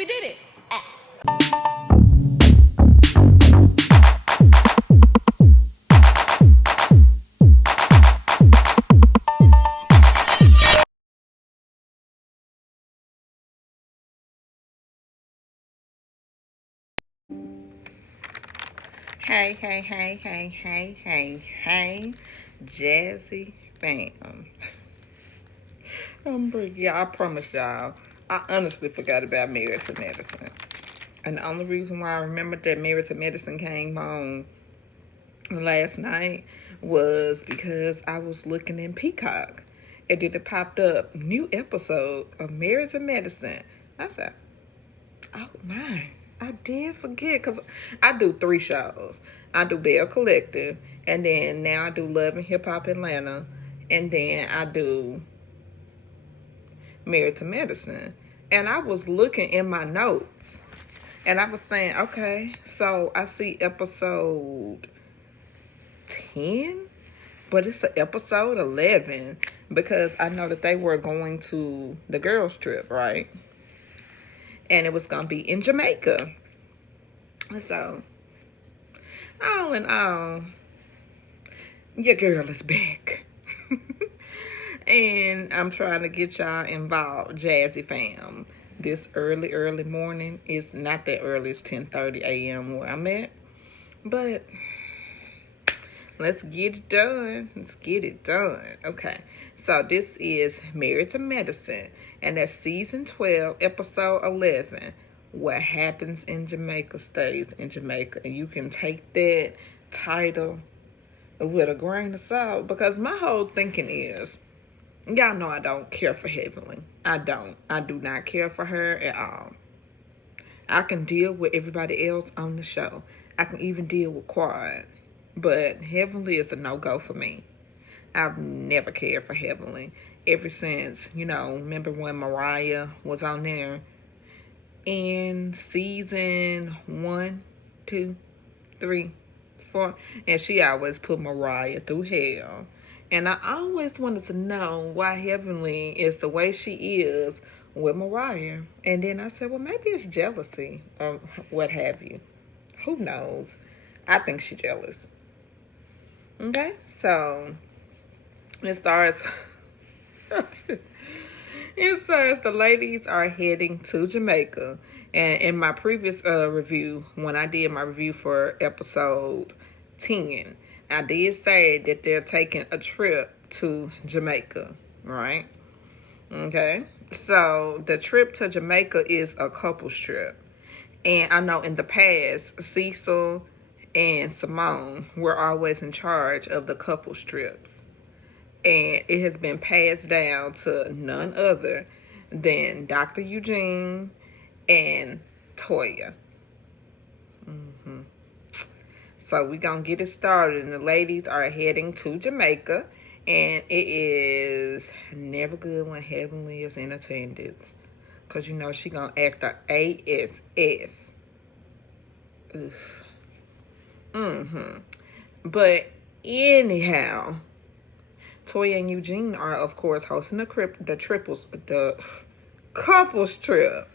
We did it. Hey, hey, hey, hey, hey, hey, hey, Jazzy fam. I promise y'all, I honestly forgot about Married to Medicine. And the only reason why I remembered that Married to Medicine came on last night was because I was looking in Peacock. And then it popped up, new episode of Married to Medicine. I said, oh my, I did forget because I do 3 shows. I do Bell Collective, and then now I do Love and Hip Hop Atlanta, and then I do Married to Medicine. And I was looking in my notes, and I was saying, okay, so I see episode 10, but it's an episode 11 because I know that they were going to the girls' trip, right? And it was going to be in Jamaica. So all in all, your girl is back. And I'm trying to get y'all involved, Jazzy fam. This early morning. It's not that early, it's 10:30 a.m. where I'm at. But let's get it done. Let's get it done. Okay. So this is Married to Medicine. And that's season 12, episode 11. What happens in Jamaica stays in Jamaica. And you can take that title with a grain of salt, because my whole thinking is, y'all know I don't care for Heavenly. I don't. I do not care for her at all. I can deal with everybody else on the show. I can even deal with Quad. But Heavenly is a no-go for me. I've never cared for Heavenly. Ever since, remember when Mariah was on there in season 1, 2, 3, 4, and she always put Mariah through hell. And I always wanted to know why Heavenly is the way she is with Mariah. And then I said, well, maybe it's jealousy or what have you. Who knows? I think she's jealous. Okay, so it starts. It says the ladies are heading to Jamaica. And in my previous review, when I did my review for episode 10, I did say that they're taking a trip to Jamaica, right? Okay. So the trip to Jamaica is a couple's trip. And I know in the past, Cecil and Simone were always in charge of the couple's trips. And it has been passed down to none other than Dr. Eugene and Toya. So we're going to get it started. And the ladies are heading to Jamaica. And it is never good when Heavenly is in attendance. Because she going to act the ASS. But anyhow, Toya and Eugene are, of course, hosting the couples trip.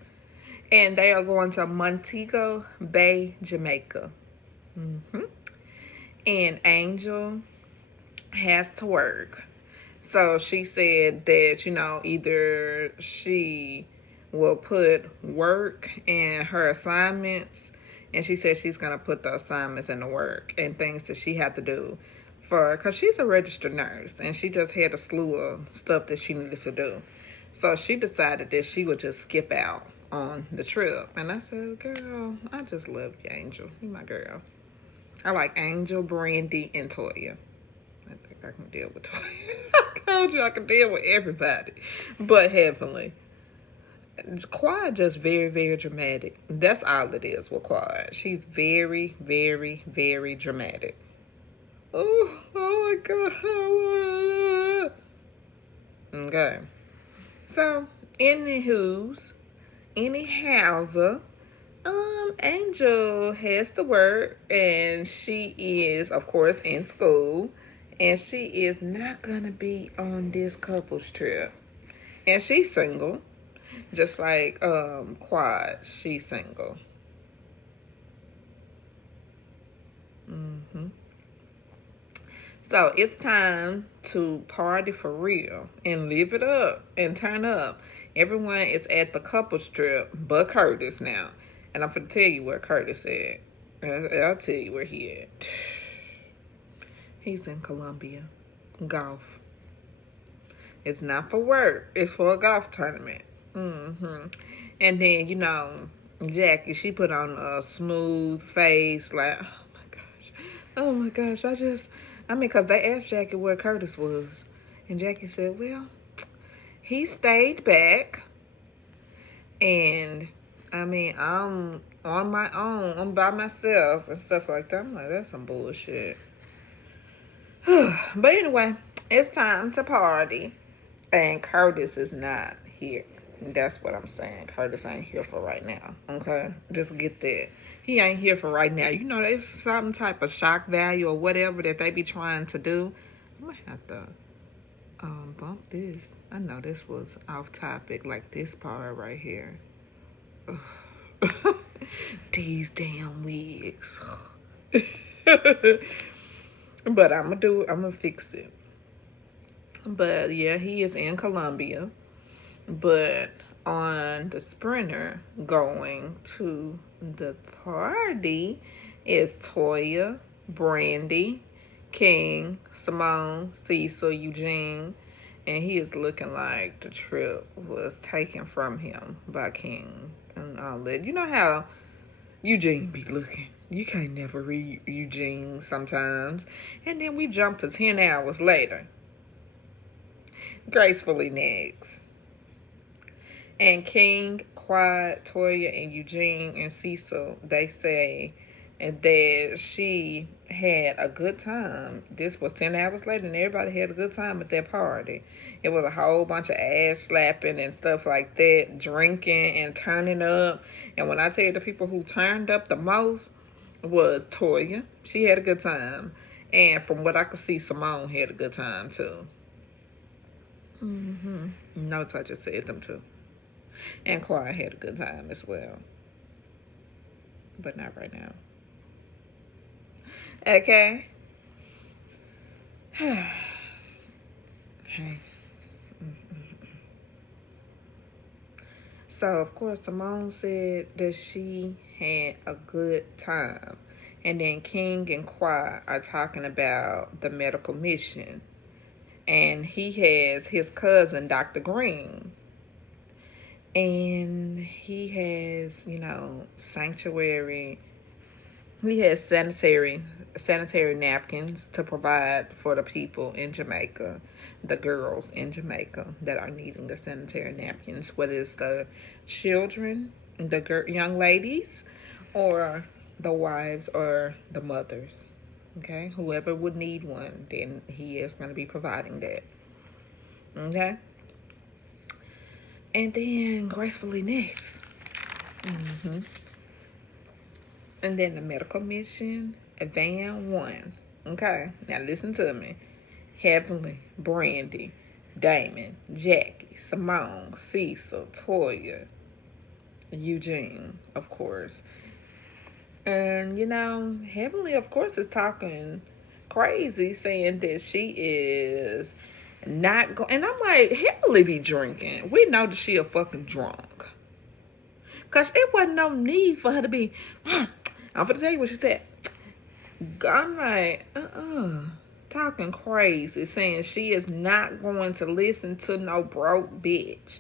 And they are going to Montego Bay, Jamaica. And Angel has to work. So she said that, either she will put work in her assignments, and she said she's going to put the assignments in the work and things that she had to do because she's a registered nurse, and she just had a slew of stuff that she needed to do. So she decided that she would just skip out on the trip. And I said, girl, I just love you, Angel. You my girl. I like Angel, Brandy, and Toya. I think I can deal with Toya. I told you I can deal with everybody. But Heavenly. Quad just very, very dramatic. That's all it is with Quad. She's very, very, very dramatic. Oh my God. Okay. So, anyhow, Angel has to work, and she is, of course, in school, and she is not gonna be on this couple's trip. And she's single, Just like Quad, she's single. hmm So it's time to party for real and live it up and turn up. Everyone is at the couple strip but Curtis now. And I'm going to tell you where Curtis at. I'll tell you where he at. He's in Colombia. Golf. It's not for work. It's for a golf tournament. And then, Jackie, she put on a smooth face like, oh my gosh, because they asked Jackie where Curtis was. And Jackie said, well, he stayed back. And, I'm on my own. I'm by myself and stuff like that. I'm like, that's some bullshit. But anyway, it's time to party. And Curtis is not here. That's what I'm saying. Curtis ain't here for right now. Okay? Just get that. He ain't here for right now. There's some type of shock value or whatever that they be trying to do. I'm going to have to bump this. I know this was off topic, like this part right here. These damn wigs. But I'm going to fix it. But yeah, he is in Colombia. But on the Sprinter going to the party is Toya, Brandy, King, Simone, Cecil, Eugene, and he is looking like the trip was taken from him by King and all that. You know how Eugene be looking. You can't never read Eugene sometimes. And then we jump to 10 hours later. Gracefully next. And King, Quad, Toya, and Eugene and Cecil, they say that she had a good time. This was 10 hours later, and everybody had a good time at that party. It was a whole bunch of ass slapping and stuff like that, drinking and turning up. And when I tell you the people who turned up the most was Toya. She had a good time. And from what I could see, Simone had a good time, too. Notes I just said them, too. And Quad had a good time as well. But not right now. Okay. Hey. So, of course, Simone said that she had a good time. And then King and Quad are talking about the medical mission. And he has his cousin, Dr. Green. And he has, sanctuary. He has sanitary napkins to provide for the people in Jamaica, the girls in Jamaica that are needing the sanitary napkins, whether it's the children, the young ladies, or the wives or the mothers. Okay, whoever would need one, then he is going to be providing that. Okay. And then gracefully next. And then the medical mission, Van 1. Okay, now listen to me. Heavenly, Brandy, Damon, Jackie, Simone, Cecil, Toya, Eugene, of course. And, Heavenly, of course, is talking crazy, saying that she is not going. And I'm like, Heavenly be drinking. We know that she a fucking drunk. Because it wasn't no need for her to be, I'm going to tell you what she said. I'm like, talking crazy, saying she is not going to listen to no broke bitch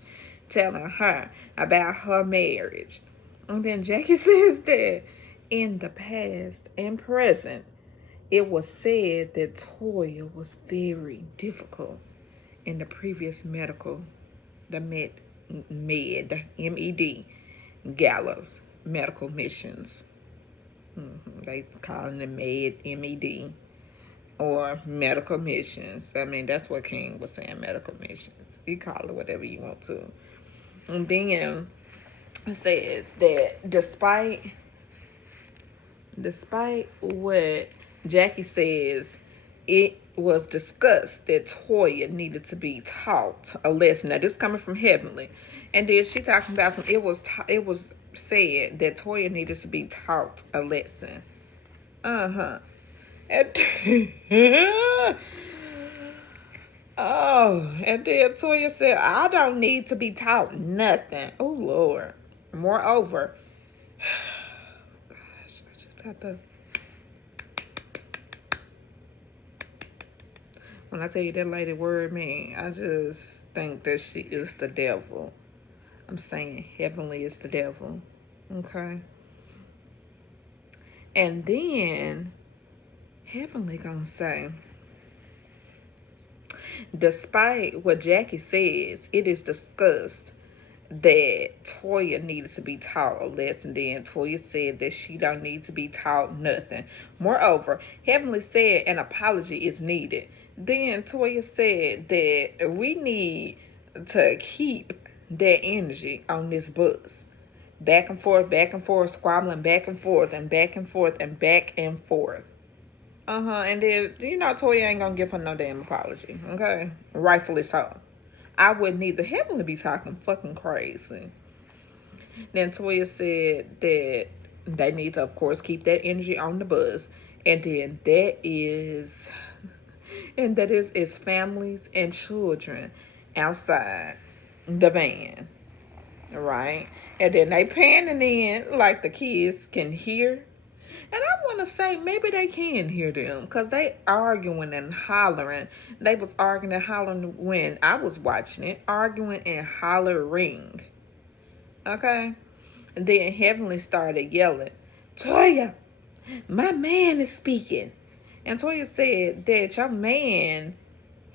telling her about her marriage. And then Jackie says that in the past and present, it was said that Toya was very difficult in the previous the MED, Gallows medical missions. They calling it MED or medical missions. That's what King was saying, medical missions. You call it whatever you want to. And then it says that despite what Jackie says it was discussed that Toya needed to be taught a lesson. Now, this coming from Heavenly. And then she talking about it was said that Toya needed to be taught a lesson. And oh, and then Toya said, I don't need to be taught nothing. Oh, Lord. Moreover, gosh, I just have to. When I tell you that lady word me, I just think that she is the devil. I'm saying Heavenly is the devil. Okay? And then Heavenly gonna say, despite what Jackie says, it is discussed that Toya needed to be taught a lesson. Then Toya said that she don't need to be taught nothing. Moreover, Heavenly said an apology is needed. Then Toya said that we need to keep that energy on this bus. Back and forth, squabbling back and forth, and back and forth, and back and forth. And then, Toya ain't gonna give her no damn apology, okay? Rightfully so. I wouldn't either. Heavenly be talking fucking crazy. Then Toya said that they need to, of course, keep that energy on the bus. And then that is families and children outside the van, right? And then they panning in like the kids can hear. And I want to say maybe they can hear them because they arguing and hollering. They was arguing and hollering when I was watching it. Arguing and hollering. Okay? And then Heavenly started yelling, Toya, my man is speaking. And Toya said that your man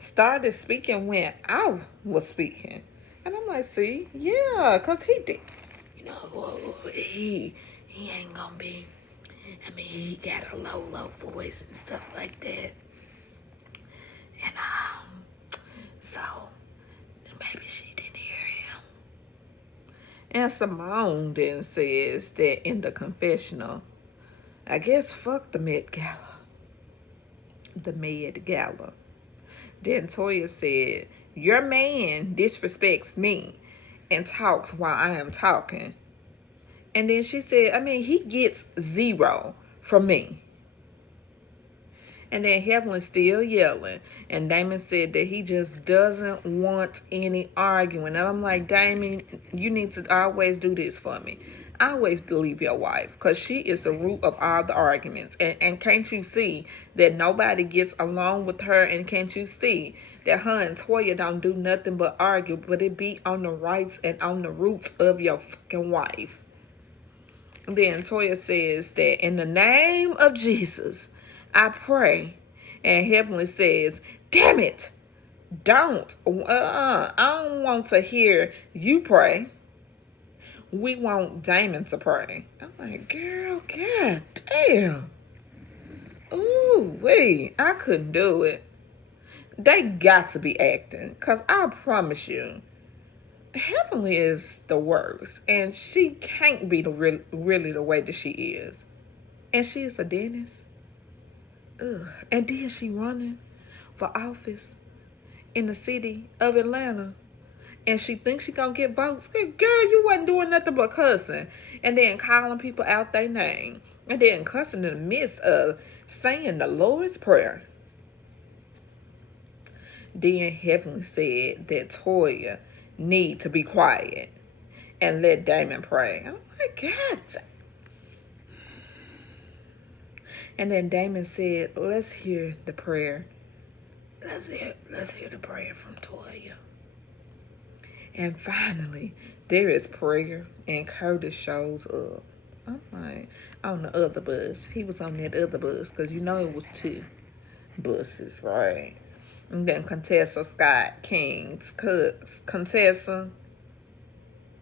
started speaking when I was speaking. And I'm like, see? Yeah, because he did. He ain't going to be... I mean, he got a low voice and stuff like that. And, so, maybe she didn't hear him. And Simone then says that in the confessional, I guess fuck the Met Gala. The Met Gala. Then Toya said, your man disrespects me and talks while I am talking. And then she said, I mean, he gets 0 from me. And then Heavenly still yelling. And Damon said that he just doesn't want any arguing. And I'm like, Damon, you need to always do this for me. Always leave your wife. Because she is the root of all the arguments. And can't you see that nobody gets along with her? And can't you see that her and Toya don't do nothing but argue? But it be on the rights and on the roots of your fucking wife. Then Toya says that in the name of Jesus, I pray. And Heavenly says, damn it, don't. I don't want to hear you pray. We want Damon to pray. I'm like, girl, god damn. Ooh, wait, I couldn't do it. They got to be acting. Because I promise you, Heavenly is the worst, and she can't be really the way that she is. And she is a dentist. Ugh. And then she running for office in the city of Atlanta. And she thinks she gonna get votes. Girl, you wasn't doing nothing but cussing. And then calling people out their name. And then cussing in the midst of saying the Lord's Prayer. Then Heavenly said that Toya need to be quiet and let Damon pray. Oh my God. And then Damon said, let's hear the prayer. Let's hear the prayer from Toya. And finally, there is prayer and Curtis shows up. I'm like, on the other bus. He was on that other bus because you know it was 2 buses, right? And then Contessa Scott King's Contessa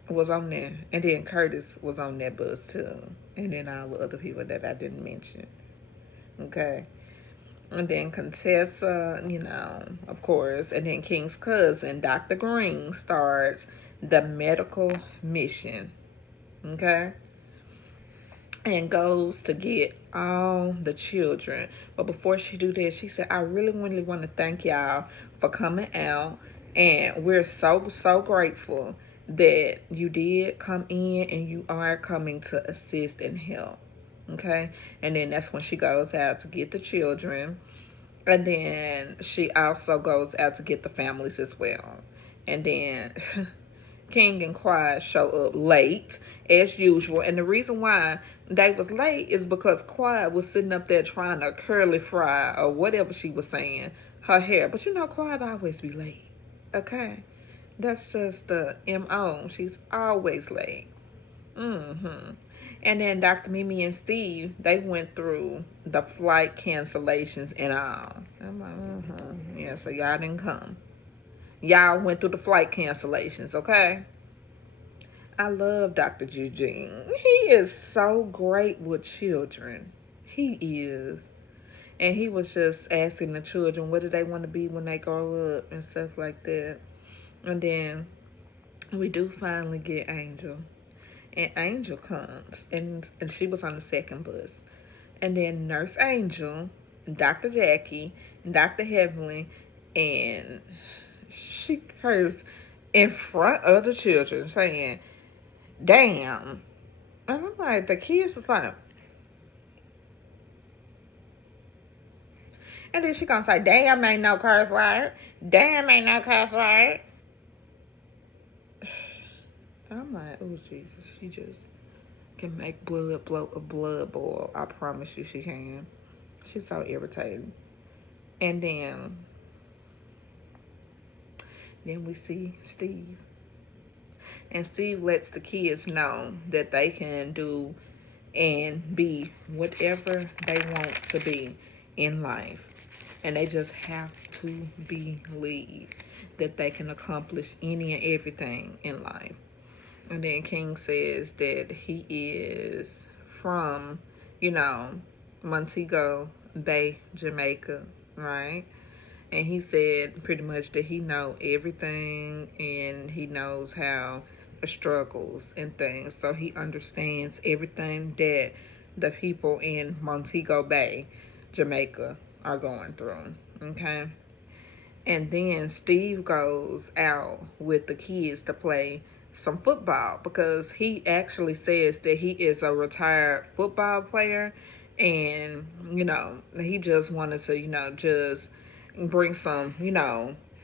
was on there. And then Curtis was on that bus too. And then all the other people that I didn't mention. Okay. And then Contessa, of course. And then King's cousin, Dr. Green, starts the medical mission. Okay. and goes to get all the children. But before she do that, she said, I really want to thank y'all for coming out. And we're so grateful that you did come in and you are coming to assist and help. Okay? And then that's when she goes out to get the children. And then she also goes out to get the families as well. And then King and Quiet show up late as usual. And the reason why they was late is because Quiet was sitting up there trying to curly fry or whatever she was saying her hair. But you know, Quiet always be late. Okay? That's just the MO. She's always late. Mm-hmm. And then Dr. Mimi and Steve, they went through the flight cancellations and all. I'm like, yeah, so y'all didn't come. Y'all went through the flight cancellations, okay? I love Dr. Eugene. He is so great with children. He is. And he was just asking the children what do they want to be when they grow up and stuff like that. And then we do finally get Angel. And Angel comes, and she was on the second bus. And then Nurse Angel, Dr. Jackie, Dr. Heavenly, and she cursed in front of the children saying, damn. And I'm like, the kids was like, and then she gonna say, damn ain't no curse word. Damn ain't no curse word. I'm like, oh Jesus, she just can make blood boil. I promise you she can. She's so irritating. And then we see Steve. And Steve lets the kids know that they can do and be whatever they want to be in life. And they just have to believe that they can accomplish any and everything in life. And then King says that he is from, Montego Bay, Jamaica, right? And he said pretty much that he knows everything and he knows how the struggles and things. So he understands everything that the people in Montego Bay, Jamaica, are going through. Okay? And then Steve goes out with the kids to play some football because he actually says that he is a retired football player and, he just wanted to, just bring some,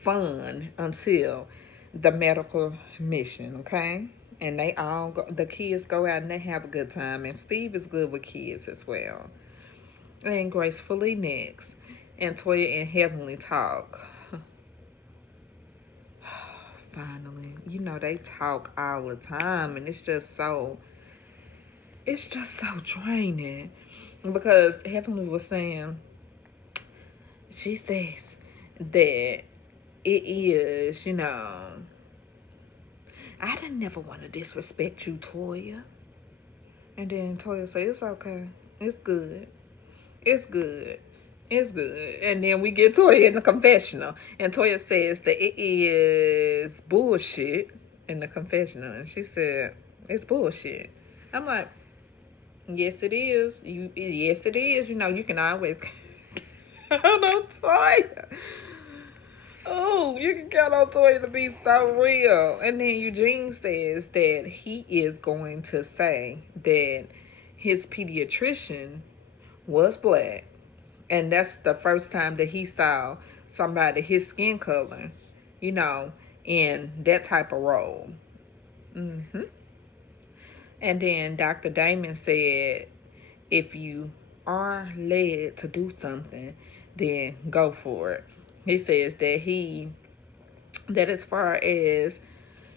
fun until the medical mission, okay? And the kids go out and they have a good time. And Steve is good with kids as well. And Gracefully next. And Toya and Heavenly talk. Finally. They talk all the time. And it's just so draining. Because Heavenly was saying, she says that it is, I didn't never want to disrespect you, Toya. And then Toya said, it's okay. It's good. It's good. It's good. And then we get Toya in the confessional. And Toya says that it is bullshit in the confessional. And she said, it's bullshit. I'm like, yes, it is. Yes, it is. You can always count on Toya. Oh, you can count on Toya to be so real. And then Eugene says that he is going to say that his pediatrician was black. And that's the first time that he saw somebody, his skin color, in that type of role. Mm-hmm. And then Dr. Damon said, if you are led to do something, then go for it. He says that as far as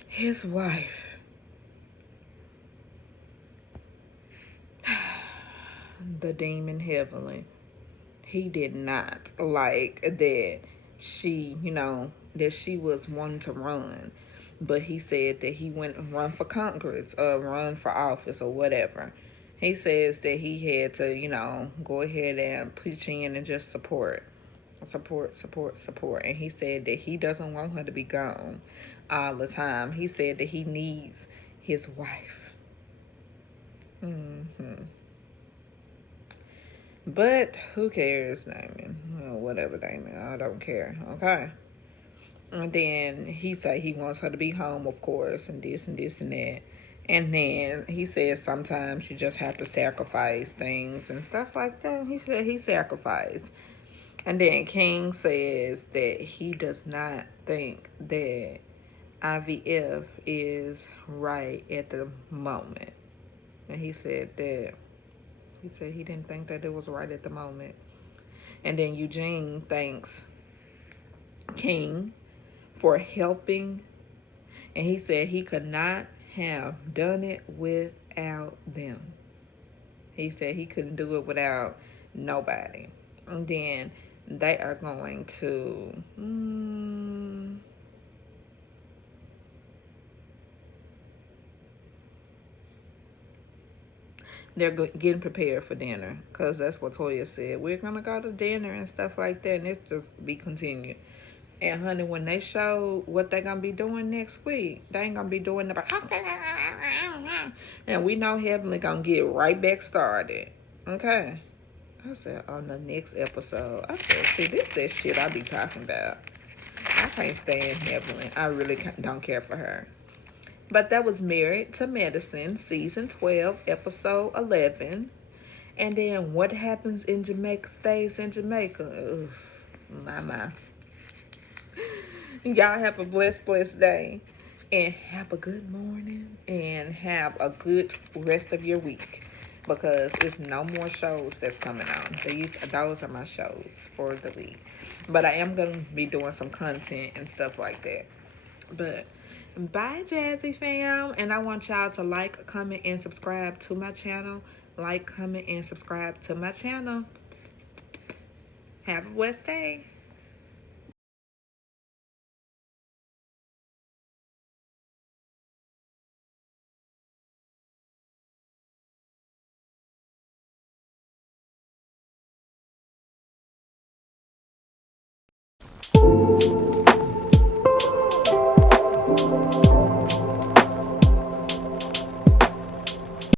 his wife, the demon Heavenly, he did not like that she, that she was wanting to run. But he said that he went and run for Congress or run for office or whatever. He says that he had to, go ahead and pitch in and just support. And he said that he doesn't want her to be gone all the time. He said that he needs his wife. Mm-hmm. But who cares, Damon? Well, whatever, Damon. I don't care. Okay. And then he said he wants her to be home, of course, and this and this and that. And then he said sometimes you just have to sacrifice things and stuff like that. He said he sacrificed. And then King says that he does not think that IVF is right at the moment. And he said he didn't think that it was right at the moment. And then Eugene thanks King for helping, and he said he could not have done it without them. He said he couldn't do it without nobody. And then they are going to they're getting prepared for dinner, because that's what Toya said. We're gonna go to dinner and stuff like that, and it's just be continued. And honey, when they show what they're gonna be doing next week, they ain't gonna be doing the and we know Heavenly gonna get right back started. Okay. I said on the next episode, I said, see, this that shit I be talking about. I can't stand Heavenly. I really don't care for her. But that was Married to Medicine, season 12, episode 11. And then What Happens in Jamaica Stays in Jamaica. Ugh, my. Y'all have a blessed day. And have a good morning. And have a good rest of your week. Because there's no more shows that's coming on. Those are my shows for the week. But I am going to be doing some content and stuff like that. But bye, Jazzy fam. And I want y'all to like, comment, and subscribe to my channel. Like, comment, and subscribe to my channel. Have a blessed day.